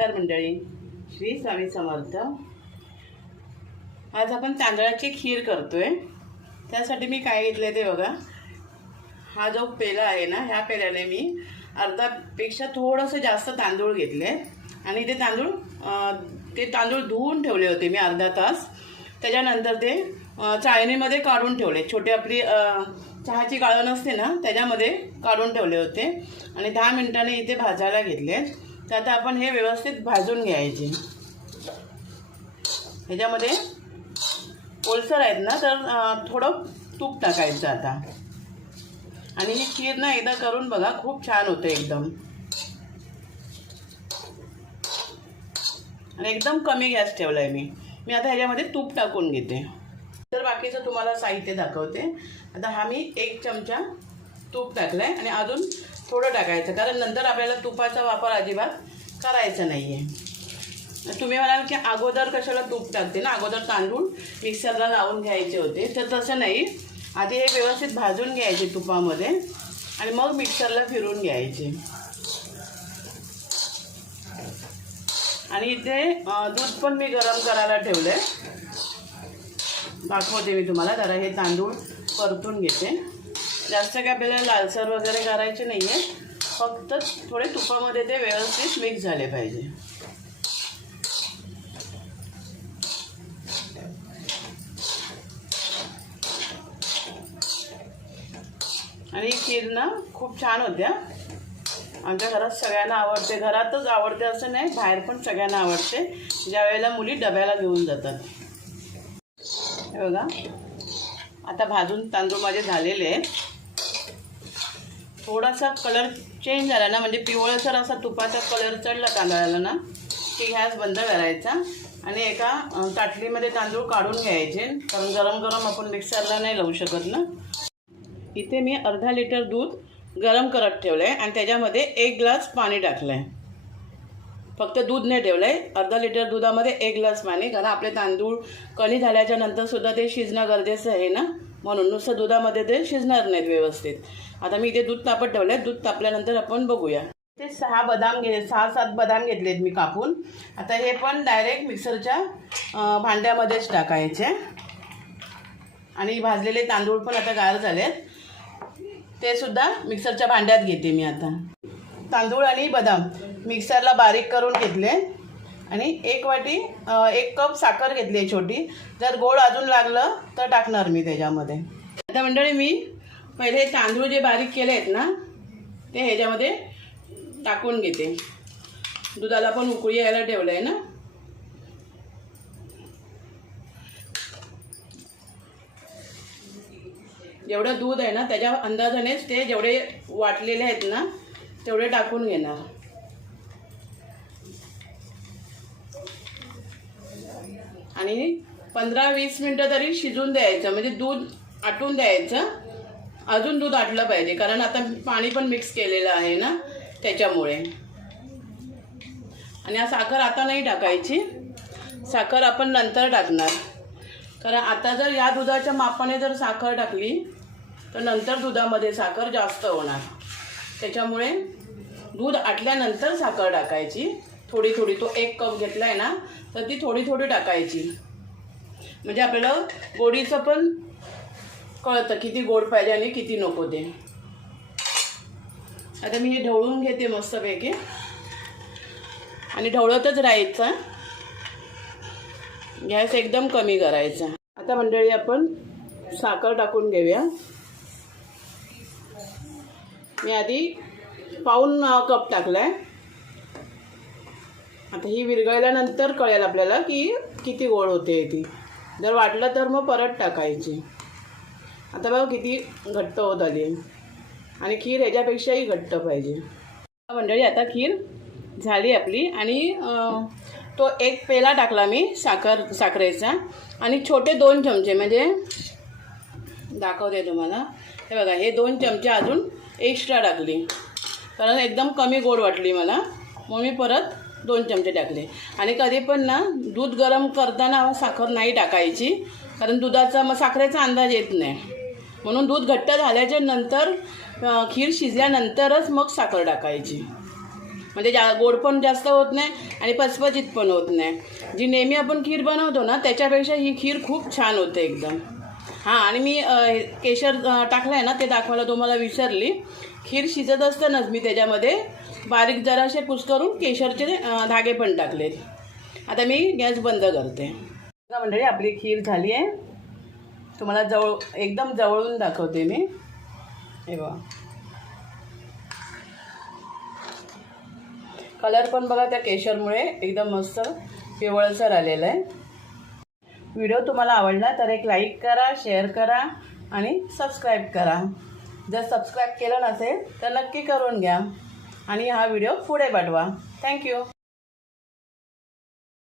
नमस्कार मंडळी. श्री स्वामी समर्थ. आज आपण तांदळाची खीर करतोय. त्यासाठी मी काय घेतले ते बघा. हा जो पेला आहे ना ह्या पेल्याने मी अर्धापेक्षा थोडंसं जास्त तांदूळ घेतले आणि ते तांदूळ ते तांदूळ धुवून ठेवले होते मी अर्धा तास. त्याच्यानंतर ते चाळणीमध्ये काढून ठेवले. छोटी आपली चहाची गाळण असते ना त्याच्यामध्ये काढून ठेवले होते. आणि दहा मिनिटांनी इथे भाजायला घेतले तर आता आपण हे व्यवस्थित भाजून घ्यायचे. ह्याच्यामध्ये ओलसर आहेत ना तर थोडं तूप टाकायचं आता. आणि ही खीर ना एकदा करून बघा खूप छान होते एकदम. आणि एकदम कमी गॅस ठेवला आहे मी. मी आता ह्याच्यामध्ये तूप टाकून घेते. तर बाकीचं तुम्हाला साहित्य दाखवते. आता हा मी एक चमचा तूप टाकलं आहे आणि अजून थोडं टाकायचं. कारण नंतर आपल्याला तुपाचा वापर अजिबात करायचा नाही आहे तुम्ही म्हणाल की अगोदर कशाला तूप टाकते ना? अगोदर तांदूळ मिक्सरला लावून घ्यायचे होते. तर तसं नाही. आधी हे व्यवस्थित भाजून घ्यायचे तुपामध्ये आणि मग मिक्सरला फिरून घ्यायचे. आणि इथे दूध पण मी गरम करायला ठेवलं आहे दाखवते मी तुम्हाला. जरा हे तांदूळ परतून घेते. जास्त काय आपल्याला लालसर वगैरे करायचे नाही आहे फक्त थोडे तुपामध्ये ते व्यवस्थित मिक्स झाले पाहिजे. आणि खीर ना खूप छान होत्या. आमच्या घरात सगळ्यांना आवडते. घरातच आवडते असं नाही बाहेर पण सगळ्यांना आवडते. ज्या वेळेला मुली डब्याला घेऊन जातात. हे बघा. आता भाजून तांदूळ माझे झालेले आहेत. थोडासा कलर चेंज झाला ना म्हणजे पिवळसर असा तुपाचा कलर चढला तांदळाला ना की गॅस बंद करायचा आणि एका ताटलीमध्ये तांदूळ काढून घ्यायचे. कारण गरम गरम आपण मिक्सरला नाही लावू शकत ना. इथे मी अर्धा लिटर दूध गरम करत ठेवलं आहे आणि त्याच्यामध्ये एक ग्लास पाणी टाकलं आहे फक्त दूध नाही ठेवलं आहे अर्धा लिटर दुधामध्ये एक ग्लास पाणी कारण आपले तांदूळ कणी झाल्याच्या नंतरसुद्धा ते शिजणं गरजेचं आहे ना. म्हणून नुसतं दुधामध्ये ते शिजणार नाहीत व्यवस्थित. आता मी इथे दूध तापत ठेवलं आहे दूध तापल्यानंतर आपण बघूया. ते सहा बदाम घे सहा सात बदाम घेतलेत मी कापून. आता हे पण डायरेक्ट मिक्सरच्या भांड्यामध्येच टाकायचे. आणि भाजलेले तांदूळ पण आता गार झालेत. ते सुद्धा मिक्सरच्या भांड्यात घेते मी आता. तांदूळ आणि बदाम मिक्सरला बारीक करून घेतले. आणि एक वाटी एक कप साखर घेतली आहे छोटी. जर गोड अजून लागलं तर टाकणार मी त्याच्यामध्ये. आता मंडळी मी पहिले तांदूळ जे बारीक केले आहेत ना ते ह्याच्यामध्ये टाकून घेते. दुधाला पण उकळी यायला ठेवलं आहे ना. जेवढं दूध आहे ना त्याच्या अंदाजानेच ते जेवढे वाटलेले आहेत ना तेवढे टाकून घेणार. आणि पंधरा वीस मिनटं तरी शिजून द्यायचं म्हणजे दूध आटून द्यायचं. अजून दूध आटलं पाहिजे कारण आता पाणी पण मिक्स केलेलं आहे ना त्याच्यामुळे. आणि हा साखर आता नाही टाकायची. साखर आपण नंतर टाकणार. कारण आता जर या दुधाच्या मापाने जर साखर टाकली तर नंतर दुधामध्ये साखर जास्त होणार. त्याच्यामुळे दूध आटल्यानंतर साखर टाकायची. थोडी थोडी तो एक कप घेतला आहे ना तर ती थोडी थोडी टाकायची. म्हणजे आपल्याला गोडीचं पण कळतं किती गोड पाहिजे आणि किती नको ते. आता मी हे ढवळून घेते मस्तपैकी. आणि ढवळतच राहायचं. गॅस एकदम कमी करायचा. आता मंडळी आपण साखर टाकून घेऊया. मी आधी पाऊन कप कप टाकलाय. आता ही विरघळल्यानंतर कळेल आपल्याला की किती गोड होते ती. जर वाटलं तर मग परत टाकायची. आता बघा किती घट्ट होत आली. आणि खीर ह्याच्यापेक्षाही घट्ट पाहिजे. मंडळी आता खीर झाली आपली आणि तो एक पेला टाकला मी साखर साखरेचा. आणि छोटे दोन चमचे म्हणजे दाखवते तुम्हाला. हे बघा हे दोन चमचे अजून एक्स्ट्रा टाकली. कारण एकदम कमी गोड वाटली मला. मग मी परत दोन चमचे टाकले. आणि कधी पण ना दूध गरम करताना साखर नाही टाकायची कारण दुधाचा मग साखरेचा अंदाज येत नाही. म्हणून दूध घट्ट झाल्याच्यानंतर खीर शिजल्यानंतरच मग साखर टाकायची. म्हणजे जा गोड पण जास्त होत नाही आणि पचपचित पण होत नाही. जी नेहमी आपण खीर बनवतो ना त्याच्यापेक्षा ही खीर खूप छान होते एकदम. हां आणि मी केशर टाकलं आहे ना ते दाखवायला तुम्हाला विसरली. खीर शिजत असतानाच मी त्याच्यामध्ये बारीक जरासे कुस करून केशरचे धागे पण टाकलेत. आता मी गॅस बंद करते. बघा मंडळी आपली खीर झाली आहे. तुम्हाला जवळ एकदम जवळून दाखवते मी. हे बघा. कलर पण बघा त्या केशरमुळे एकदम मस्त पिवळसर आलेला आहे. व्हिडिओ तुम्हाला आवडला तर एक लाईक करा शेअर करा आणि सबस्क्राईब करा. जर सबस्क्राईब केलं नसेल तर नक्की करून घ्या. आणि हा व्हिडिओ पुढे पाठवा थँक्यू